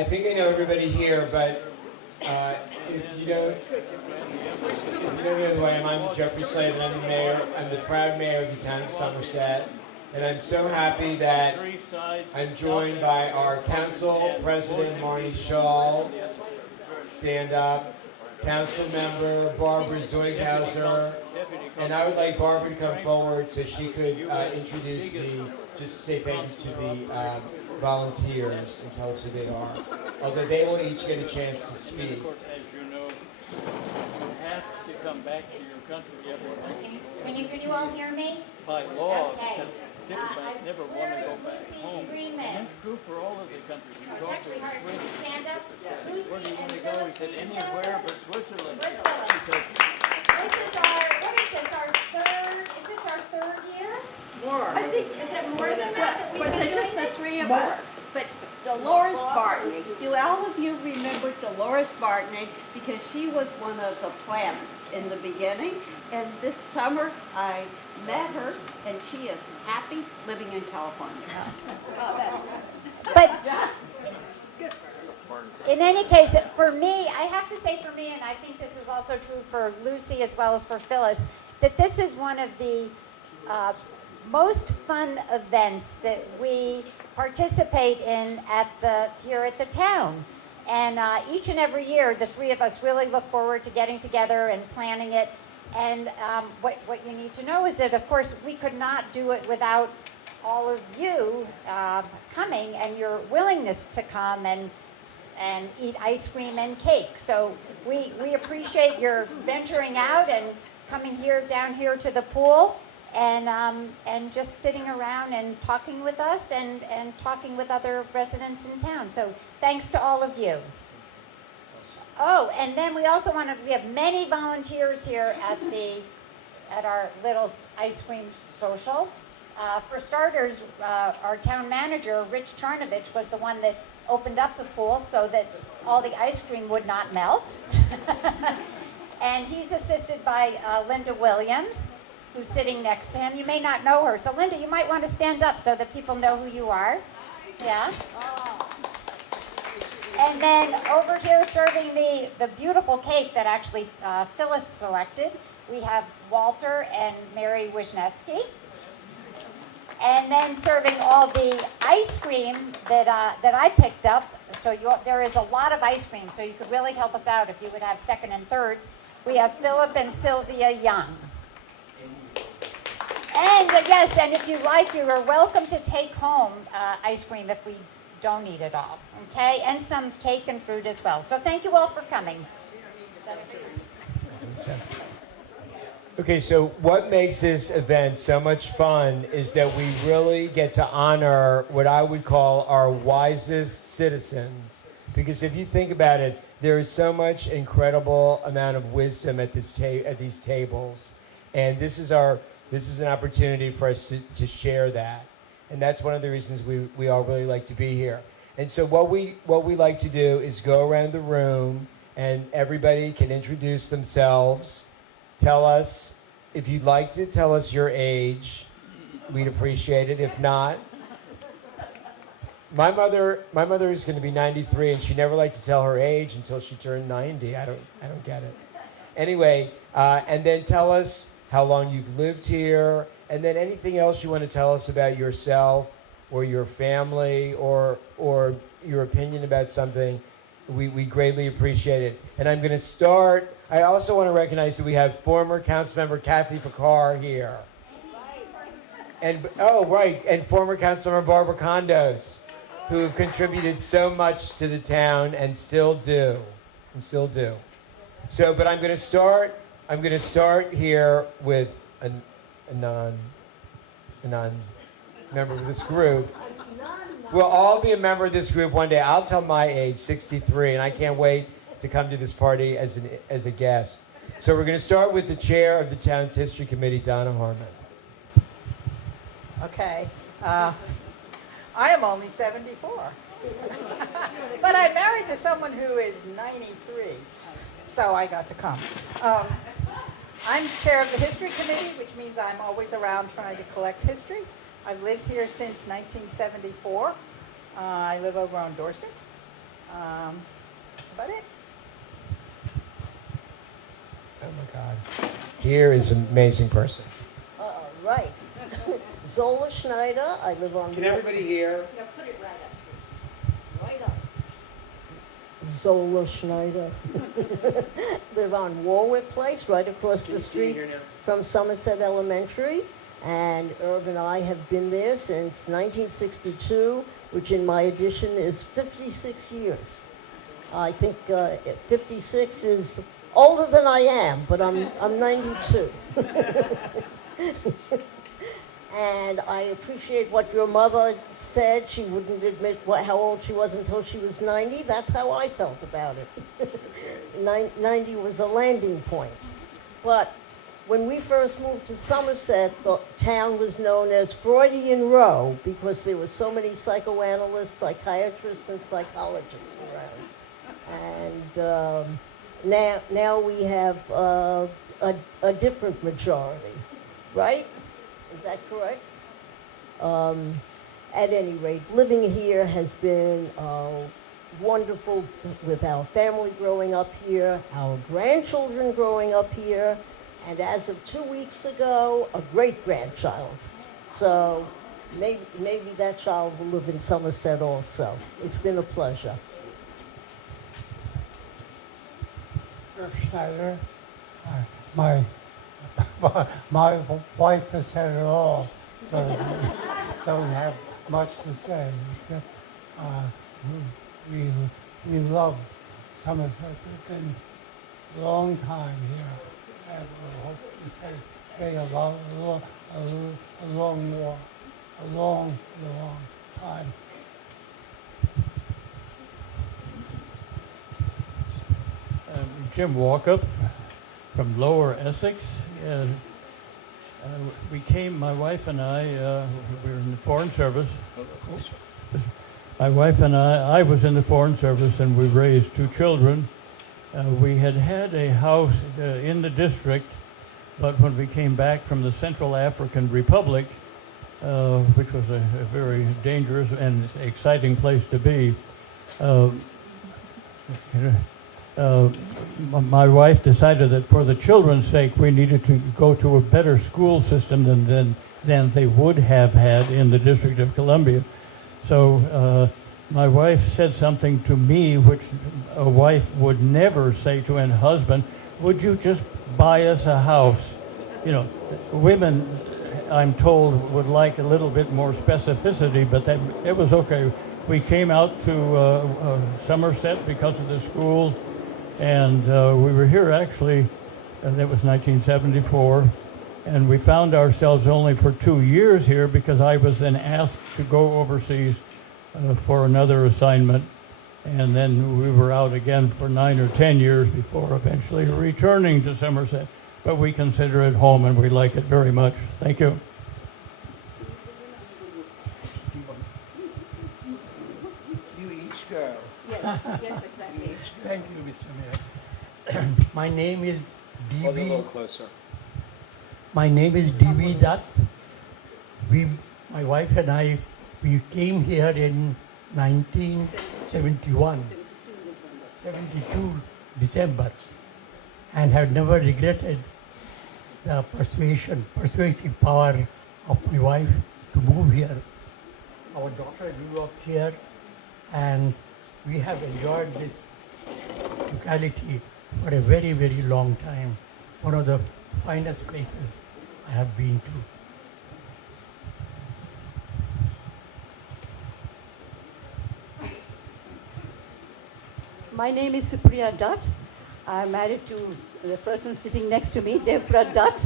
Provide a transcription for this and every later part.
I think I know everybody here, but if you don't know who I am, I'm Jeffrey Slavin. I'm the mayor. I'm the proud mayor of the town of Somerset. And I'm so happy that I'm joined by our council president, Marnie Shaw, stand up, council member, Barbara Zoighauser, and I would like Barbara to come forward so she could introduce just say thank you to the volunteers and tell us who they are. Although they will each get a chance to speak. Of course, as you know, you have to come back to your country every Can you all hear me? by law. Okay. Diplomats never want to go back Lucy home. And Agreement? that's true for all of the countries. You It's talk to actually a hard. Can Swiss, you stand up? where Lucy do you want and to go? Phyllis, He said please anywhere stand but up. Switzerland. Where's Phyllis? He said, This is our, what is this, our third, is this our third year? I think, Is it more than that but we've been they're just doing the this? three of us. But Dolores Bartney, do all of you remember Dolores Bartney? Because she was one of the planners in the beginning. And this summer, I met her, and she is happy living in California. Oh, that's good. But in any case, for me, I have to say for me, and I think this is also true for Lucy as well as for Phyllis, that this is one of the most fun events that we participate in here at the town. And each and every year, the three of us really look forward to getting together and planning it. And what you need to know is that, of course, we could not do it without all of you coming and your willingness to come and eat ice cream and cake. So we appreciate your venturing out and coming down here to the pool and just sitting around and talking with us and talking with other residents in town. So thanks to all of you. Oh, and then we also we have many volunteers here at our little ice cream social. For starters, our town manager, Rich Charnovich, was the one that opened up the pool so that all the ice cream would not melt. And he's assisted by Linda Williams, who's sitting next to him. You may not know her. So Linda, you might want to stand up so that people know who you are. Yeah. And then over here serving the beautiful cake that actually Phyllis selected, we have Walter and Mary Wisniewski. And then serving all the ice cream that I picked up. So there is a lot of ice cream, so you could really help us out if you would have second and thirds. We have Philip and Sylvia Young. And yes, and if you like, you are welcome to take home ice cream if we don't eat it all, okay? And some cake and fruit as well. So thank you all for coming. Okay, so what makes this event so much fun is that we really get to honor what I would call our wisest citizens. Because if you think about it, there is so much incredible amount of wisdom at these tables. And this is an opportunity for us to share that. And that's one of the reasons we all really like to be here. And so what we like to do is go around the room and everybody can introduce themselves. Tell us, if you'd like to tell us your age, we'd appreciate it. If not, my mother is going to be 93, and she never liked to tell her age until she turned 90. I don't get it. Anyway, and then tell us how long you've lived here, and then anything else you want to tell us about yourself or your family or your opinion about something. We greatly appreciate it. And I'm going to start. I also want to recognize that we have former Councilmember Kathy Picard here. And and former Councilmember Barbara Condos, who have contributed so much to the town and still do. So, but I'm going to start here with a non-member of this group. We'll all be a member of this group one day. I'll tell my age, 63, and I can't wait to come to this party as a guest. So we're going to start with the chair of the town's history committee, Donna Harmon. Okay. I am only 74. But I'm married to someone who is 93, so I got to come. I'm chair of the history committee, which means I'm always around trying to collect history. I've lived here since 1974. I live over on Dorset. That's about it. Oh my God. Here is an amazing person. Right. Zola Schneider, I live on... Can everybody hear? Yeah, put it right up. Right up. Zola Schneider. Live on Warwick Place, right across the street from Somerset Elementary. And Irv and I have been there since 1962, which in my edition is 56 years. I think 56 is older than I am, but I'm 92. And I appreciate what your mother said. She wouldn't admit how old she was until she was 90. That's how I felt about it. 90 was a landing point. But when we first moved to Somerset, the town was known as Freudian Row because there were so many psychoanalysts, psychiatrists, and psychologists around. And now we have a different majority, right? Is that correct? At any rate, living here has been wonderful with our family growing up here, our grandchildren growing up here, and as of 2 weeks ago, a great-grandchild. So maybe that child will live in Somerset also. It's been a pleasure. Schneider. My wife has said it all, so I don't have much to say. Except, we love Somerset. It's been a long time here, and we hope to stay a long time. Jim Walkup from Lower Essex. We came, my wife and I, we were in the Foreign Service. My wife and I was in the Foreign Service and we raised 2 children. We had a house in the district, but when we came back from the Central African Republic, which was a very dangerous and exciting place to be, my wife decided that for the children's sake we needed to go to a better school system than they would have had in the District of Columbia. So my wife said something to me which a wife would never say to a husband: would you just buy us a house? You know, women, I'm told, would like a little bit more specificity, but it was okay. We came out to Somerset because of the school. And we were here actually, and that was 1974, and we found ourselves only for 2 years here because I was then asked to go overseas for another assignment, and then we were out again for 9 or 10 years before eventually returning to Somerset. But we consider it home and we like it very much. Thank you. You each girl. Yes, yes, exactly. Thank you, Mr. Mayor. My name is Hold it a D.B. little closer. My name is D.B. Dutt. My wife and I, we came here in 1971, 72 December, and have never regretted the persuasive power of my wife to move here. Our daughter grew up here, and we have enjoyed this locality for a very, very long time. One of the finest places I have been to. My name is Supriya Dutt. I'm married to the person sitting next to me, Devprat Dutt.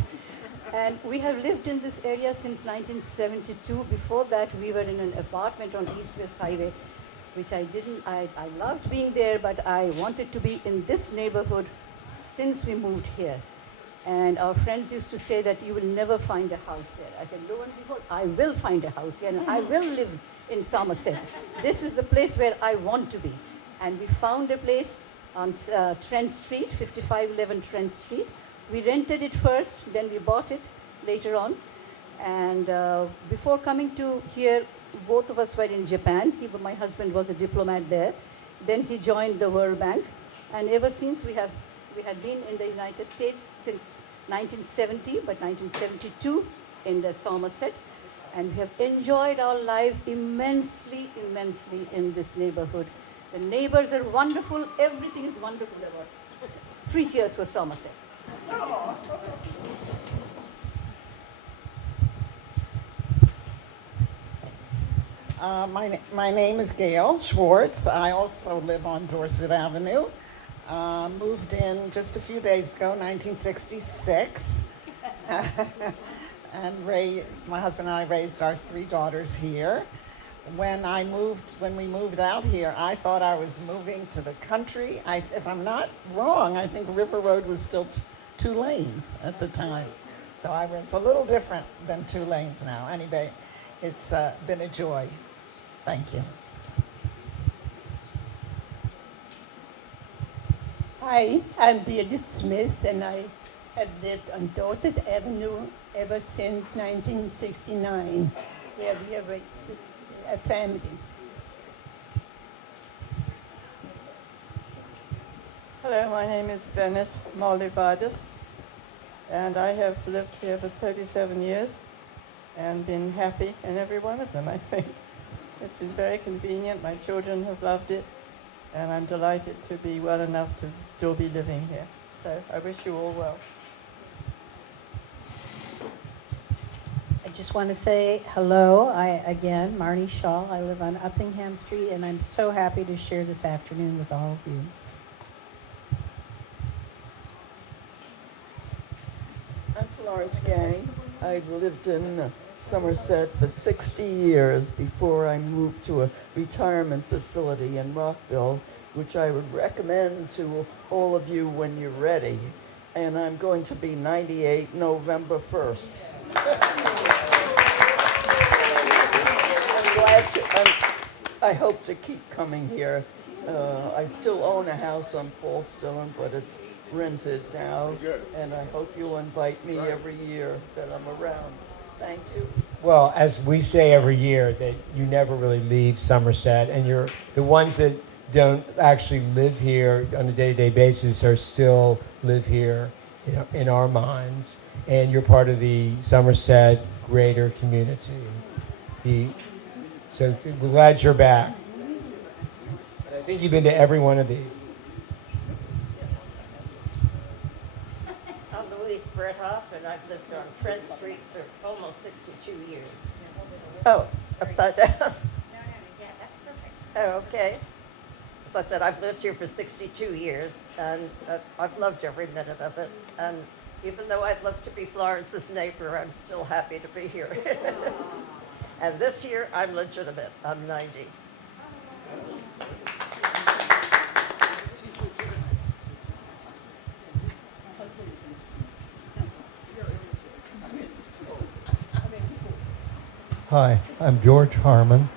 And we have lived in this area since 1972. Before that, we were in an apartment on East-West Highway, which I loved being there, but I wanted to be in this neighborhood since we moved here. And our friends used to say that you will never find a house there. I said, lo and behold, I will find a house here, and I will live in Somerset. This is the place where I want to be. And we found a place on Trent Street, 5511 Trent Street. We rented it first, then we bought it later on. And before coming to here, both of us were in Japan. My husband was a diplomat there. Then he joined the World Bank, and ever since we had been in the United States since 1970, but 1972 in the Somerset, and we have enjoyed our life immensely, immensely in this neighborhood. The neighbors are wonderful. Everything is wonderful about it. 3 cheers for Somerset. My name is Gail Schwartz. I also live on Dorset Avenue. Moved in just a few days ago, 1966. And my husband and I raised our 3 daughters here. When we moved out here, I thought I was moving to the country. If I'm not wrong, I think River Road was still 2 lanes at the time. So it's a little different than 2 lanes now. Anyway, it's been a joy. Thank you. Hi, I'm Beatrice Smith, and I have lived on Dorset Avenue ever since 1969, where we have raised a family. Hello, my name is Venice Molivadis, and I have lived here for 37 years and been happy in every one of them, I think. It's been very convenient. My children have loved it, and I'm delighted to be well enough to still be living here. So I wish you all well. I just want to say hello. Again, Marnie Shaw. I live on Uppingham Street, and I'm so happy to share this afternoon with all of you. I'm Florence Gang. I've lived in Somerset for 60 years before I moved to a retirement facility in Rockville, which I would recommend to all of you when you're ready. And I'm going to be 98 November 1st. I hope to keep coming here. I still own a house on Falstone, but it's rented now. And I hope you'll invite me every year that I'm around. Thank you. Well, as we say every year, that you never really leave Somerset, and you're the ones that don't actually live here on a day-to-day basis are still live here, in our minds, and you're part of the Somerset greater community. So we're glad you're back. I think you've been to every one of these. I'm Louise Brethoff, and I've lived on Trent Street for almost 62 years. Oh, upside down? No, yeah, that's perfect. Oh, okay. As I said, I've lived here for 62 years, and I've loved every minute of it. And even though I'd love to be Florence's neighbor, I'm still happy to be here. And this year, I'm legitimate. I'm 90. Hi, I'm George Harmon.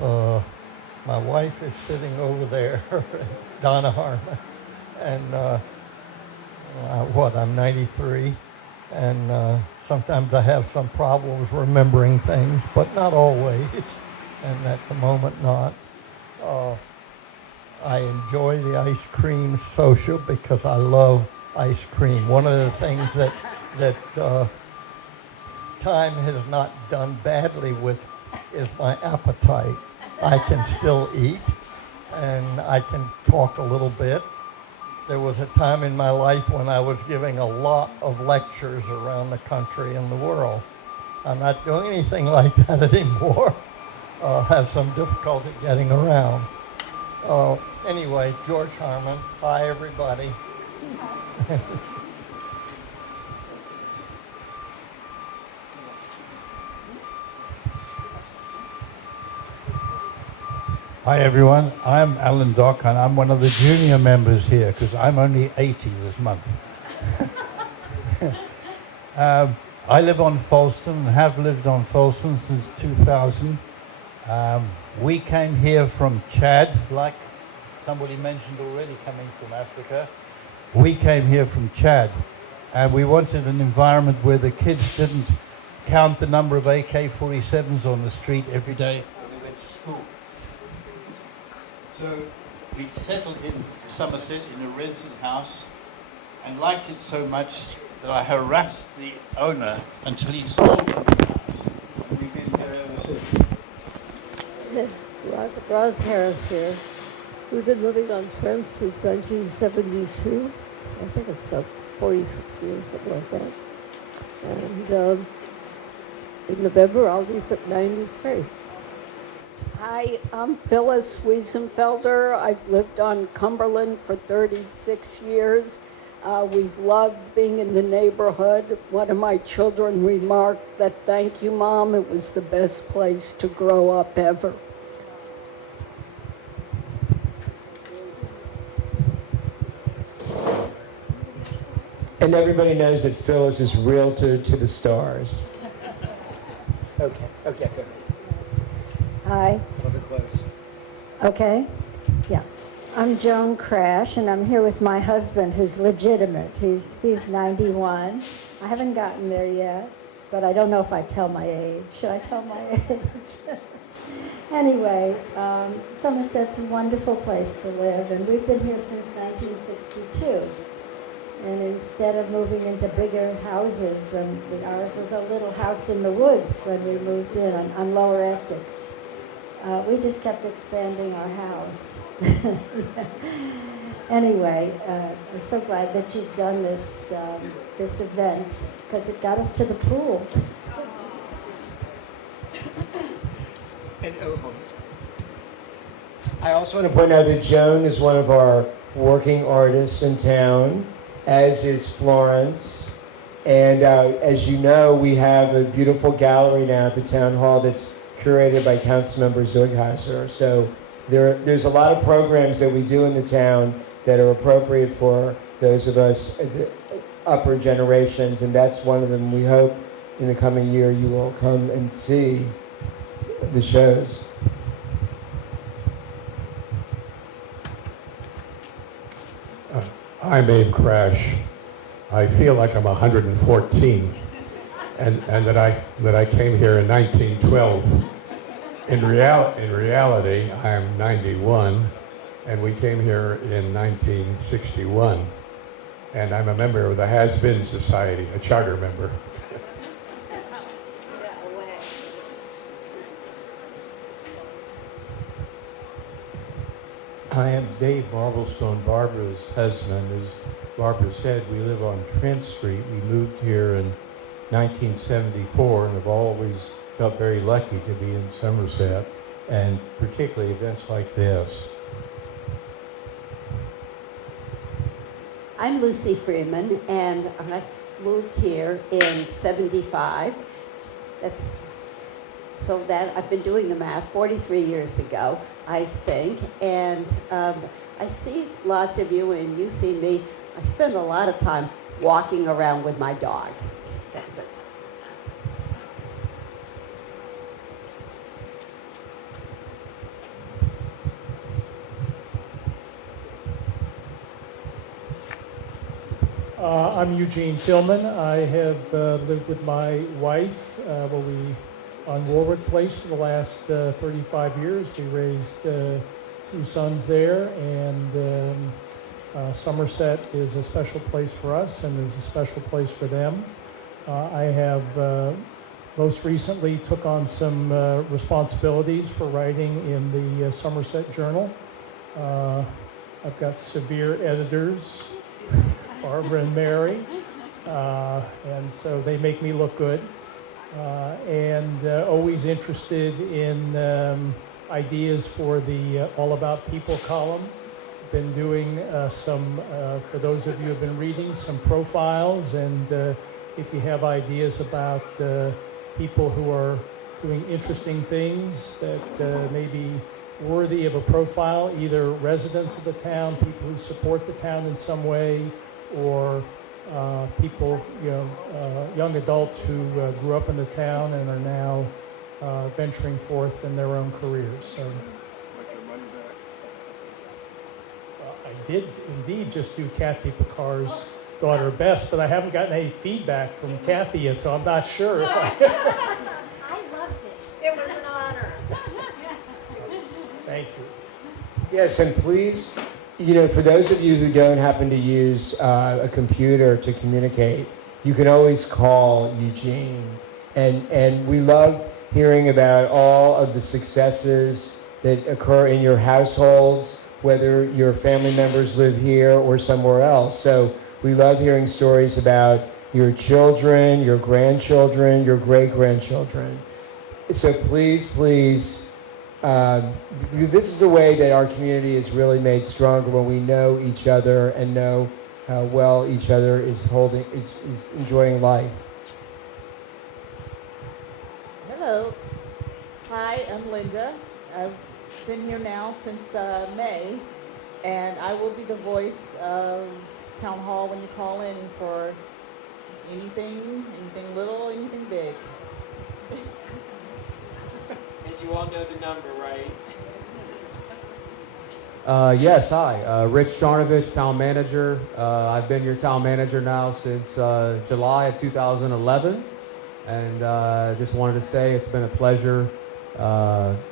My wife is sitting over there, Donna Harmon, and I'm 93, and sometimes I have some problems remembering things, but not always, and at the moment not. I enjoy the ice cream social because I love ice cream. One of the things that time has not done badly with is my appetite. I can still eat, and I can talk a little bit. There was a time in my life when I was giving a lot of lectures around the country and the world. I'm not doing anything like that anymore. Have some difficulty getting around. Anyway, George Harmon. Hi, everybody. Hi everyone, I'm Alan Dock and I'm one of the junior members here because I'm only 80 this month. I live on Falston and have lived on Falston since 2000. We came here from Chad, like somebody mentioned already, coming from Africa. We came here from Chad and we wanted an environment where the kids didn't count the number of AK-47s on the street every day when we went to school. So We'd settled in Somerset in a rented house and liked it so much that I harassed the owner until he sold the house. And we've been here ever since. Roz Harris here. We've been living on Trent since 1972. I think it's about 46 years, something like that. And in November, I'll be 93. Hi, I'm Phyllis Wiesenfelder. I've lived on Cumberland for 36 years. We've loved being in the neighborhood. One of my children remarked that, "Thank you, Mom, it was the best place to grow up ever." And everybody knows that Phyllis is realtor to the stars. Okay, go. Hi. A little bit close. Okay. Yeah. I'm Joan Crash, and I'm here with my husband, who's legitimate. He's 91. I haven't gotten there yet, but I don't know if I tell my age. Should I tell my age? Anyway, Somerset's a wonderful place to live, and we've been here since 1962. And instead of moving into bigger houses, ours was a little house in the woods when we moved in on Lower Essex. We just kept expanding our house. Anyway, I'm so glad that you've done this event because it got us to the pool. And I also want to point out that Joan is one of our working artists in town, as is Florence. And as you know, we have a beautiful gallery now at the town hall that's curated by Councilmember Zugheiser. So there's a lot of programs that we do in the town that are appropriate for those of us at the upper generations, and that's one of them. We hope in the coming year you will come and see the shows. I'm Abe Crash. I feel like I'm 114, and that I came here in 1912. In reality, I'm 91, and we came here in 1961, and I'm a member of the Has-Been Society, a charter member. I am Dave Marblestone, Barbara's husband. As Barbara said, we live on Trent Street. We moved here in 1974 and have always felt very lucky to be in Somerset, and particularly events like this. I'm Lucy Freeman, and I moved here in 75. So that I've been doing the math 43 years ago, I think, and I see lots of you, and you see me. I spend a lot of time walking around with my dog. I'm Eugene Tillman. I have lived with my wife on Warwick Place for the last 35 years. We raised 2 sons there, and Somerset is a special place for us and is a special place for them. I have most recently took on some responsibilities for writing in the Somerset Journal. I've got severe editors, Barbara and Mary, and so they make me look good. And always interested in ideas for the All About People column. Been doing for those of you who have been reading, some profiles, and if you have ideas about people who are doing interesting things that may be worthy of a profile, either residents of the town, people who support the town in some way, or people, young adults who grew up in the town and are now venturing forth in their own careers. So, I did indeed just do Kathy Picar's Daughter Best, but I haven't gotten any feedback from Kathy yet, so I'm not sure. I loved it. It was an honor. Thank you. Yes, and please, for those of you who don't happen to use a computer to communicate, you can always call Eugene. And we love hearing about all of the successes that occur in your households, whether your family members live here or somewhere else. So we love hearing stories about your children, your grandchildren, your great-grandchildren. So please, this is a way that our community is really made stronger when we know each other and know how well each other is enjoying life. Hello. Hi, I'm Linda. I've been here now since May, and I will be the voice of Town Hall when you call in for anything little, anything big. And you all know the number, right? Yes, hi. Rich Jarnovich, town manager. I've been your town manager now since July of 2011. And just wanted to say it's been a pleasure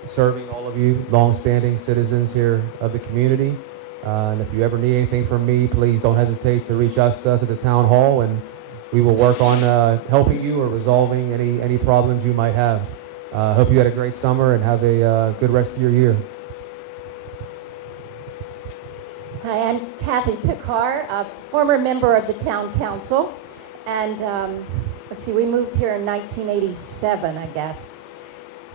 serving all of you long-standing citizens here of the community. And if you ever need anything from me, please don't hesitate to reach out to us at the town hall, and we will work on helping you or resolving any problems you might have. Hope you had a great summer and have a good rest of your year. Hi, I'm Kathy Picard, a former member of the town council, and let's see, we moved here in 1987, I guess.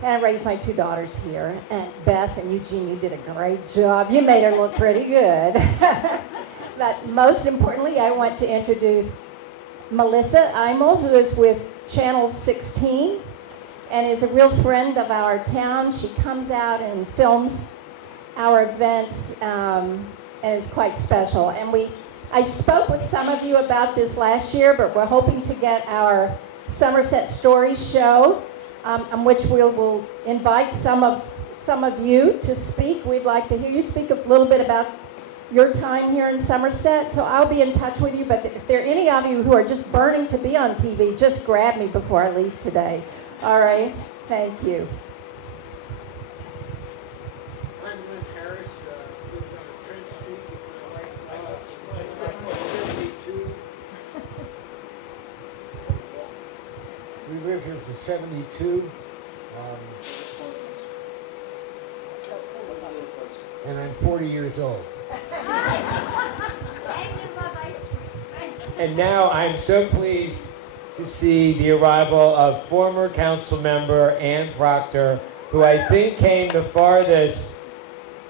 And I raised my two daughters here, and Bess and Eugene, you did a great job. You made her look pretty good. But most importantly, I want to introduce Melissa Eimel, who is with Channel 16 and is a real friend of our town. She comes out and films our events and is quite special. And I spoke with some of you about this last year, but we're hoping to get our Somerset Stories show, on which we'll invite some of you to speak. We'd like to hear you speak a little bit about your time here in Somerset. So I'll be in touch with you, but if there are any of you who are just burning to be on TV, just grab me before I leave today. All right? Thank you. I'm Lynn Harris, lived on Trent Street with my wife, 72. We lived here for 72. And I'm 40 years old. And now I'm so pleased to see the arrival of former council member Ann Proctor, who I think came the farthest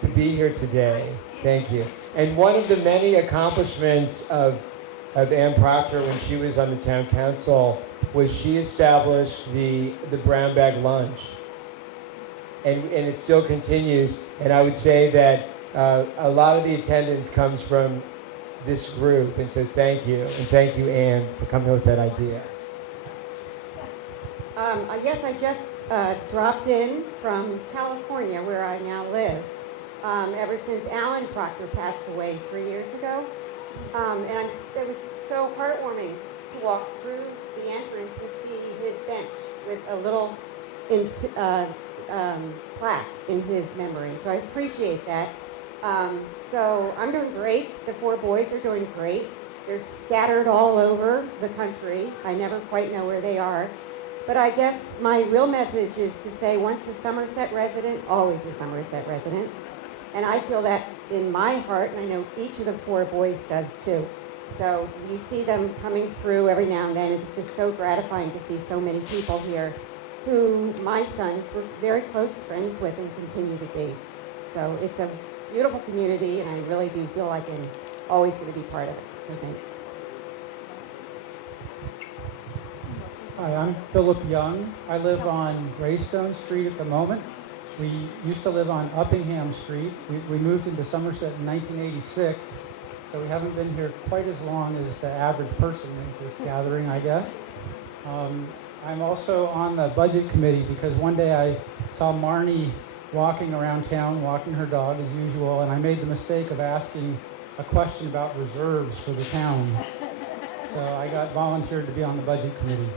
to be here today. Thank you. And one of the many accomplishments of Ann Proctor when she was on the town council was she established the brown bag lunch. And it still continues. And I would say that a lot of the attendance comes from this group. And so thank you. And thank you, Ann, for coming up with that idea. Yes, I just dropped in from California, where I now live, ever since Alan Proctor passed away 3 years ago. And it was so heartwarming to walk through the entrance and see his bench with a little plaque in his memory. So I appreciate that. So I'm doing great. The four boys are doing great. They're scattered all over the country. I never quite know where they are. But I guess my real message is to say once a Somerset resident, always a Somerset resident. And I feel that in my heart, and I know each of the four boys does too. So you see them coming through every now and then. It's just so gratifying to see so many people here who my sons were very close friends with and continue to be. So it's a beautiful community, and I really do feel like I'm always going to be part of it. So thanks. Hi, I'm Philip Young. I live on Greystone Street at the moment. We used to live on Uppingham Street. We moved into Somerset in 1986, so we haven't been here quite as long as the average person at this gathering, I guess. I'm also on the budget committee because one day I saw Marnie walking around town, walking her dog as usual, and I made the mistake of asking a question about reserves for the town. So I got volunteered to be on the budget committee.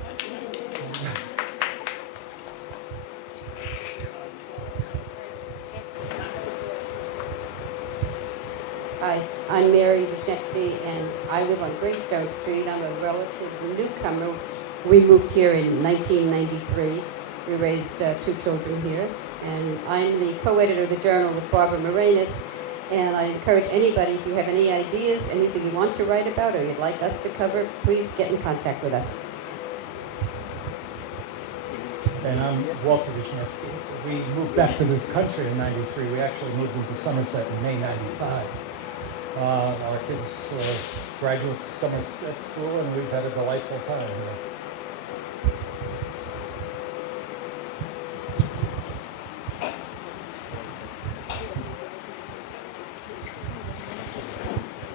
Hi, I'm Mary Wisniewski, and I live on Greystone Street. I'm a relative newcomer. We moved here in 1993. We raised 2 children here, and I'm the co-editor of the journal with Barbara Moranis. And I encourage anybody, if you have any ideas, anything you want to write about or you'd like us to cover, please get in contact with us. And I'm Walter Wisniewski. We moved back to this country in '93. We actually moved into Somerset in May '95. Our kids were graduates of Somerset School, and we've had a delightful time here.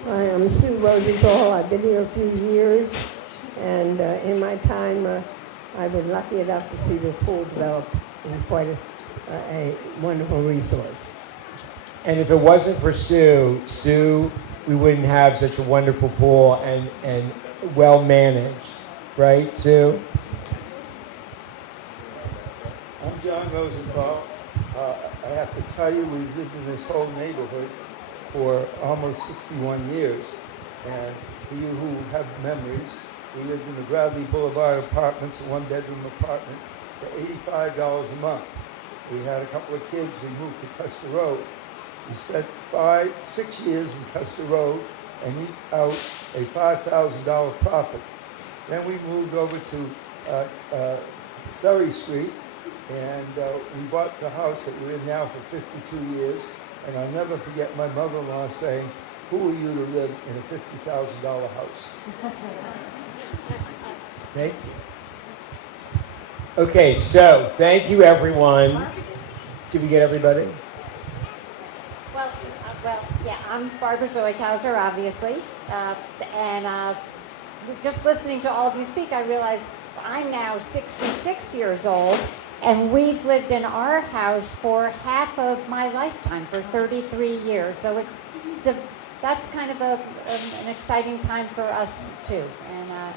Hi, I'm Sue Rosenthal. I've been here a few years, and in my time, I've been lucky enough to see the pool develop in quite a wonderful resource. And if it wasn't for Sue, we wouldn't have such a wonderful pool and well managed, right, Sue? I'm John Rosenthal. I have to tell you, we've lived in this whole neighborhood for almost 61 years. And for you who have memories, we lived in the Bradley Boulevard apartments, a 1-bedroom apartment, for $85 a month. We had a couple of kids, we moved to Custer Road. We spent 6 years in Custer Road and eked out a $5,000 profit. Then we moved over to Surrey Street, and we bought the house that we're in now for 52 years. And I'll never forget my mother-in-law saying, "Who are you to live in a $50,000 house?" Thank you. Okay, so thank you, everyone. Did we get everybody? Well, yeah, I'm Barbara Zoekauser, obviously, and just listening to all of you speak, I realized I'm now 66 years old, and we've lived in our house for half of my lifetime, for 33 years. So that's kind of an exciting time for us too.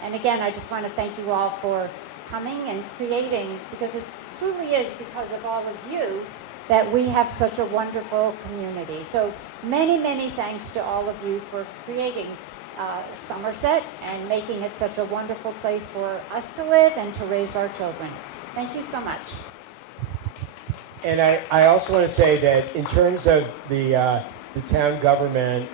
And again, I just want to thank you all for coming and creating, because it truly is because of all of you that we have such a wonderful community. So many, many thanks to all of you for creating Somerset and making it such a wonderful place for us to live and to raise our children. Thank you so much. And I also want to say that in terms of the town government,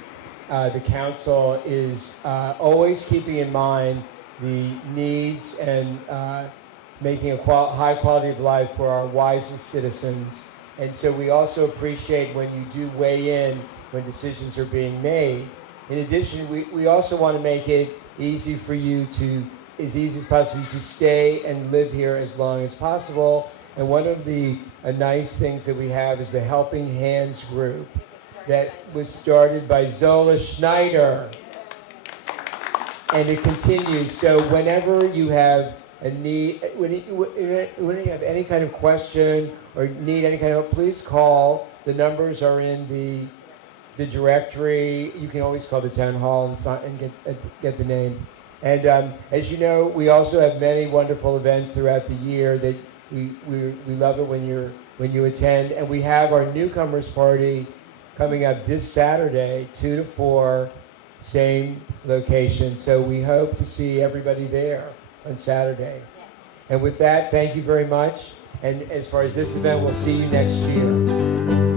the council is always keeping in mind the needs and making a high quality of life for our wisest citizens. And so we also appreciate when you do weigh in when decisions are being made. In addition, we also want to make it easy for you to, as easy as possible, to stay and live here as long as possible. And one of the nice things that we have is the Helping Hands group that was started by Zola Schneider. And it continues. So whenever you have a need, when you have any kind of question or need any kind of help, please call. The numbers are in the directory. You can always call the town hall and get the name. And as you know, we also have many wonderful events throughout the year that we love it when you attend. And we have our newcomers party coming up this Saturday, 2 to 4, same location. So we hope to see everybody there on Saturday. Yes. And with that, thank you very much. And as far as this event, we'll see you next year.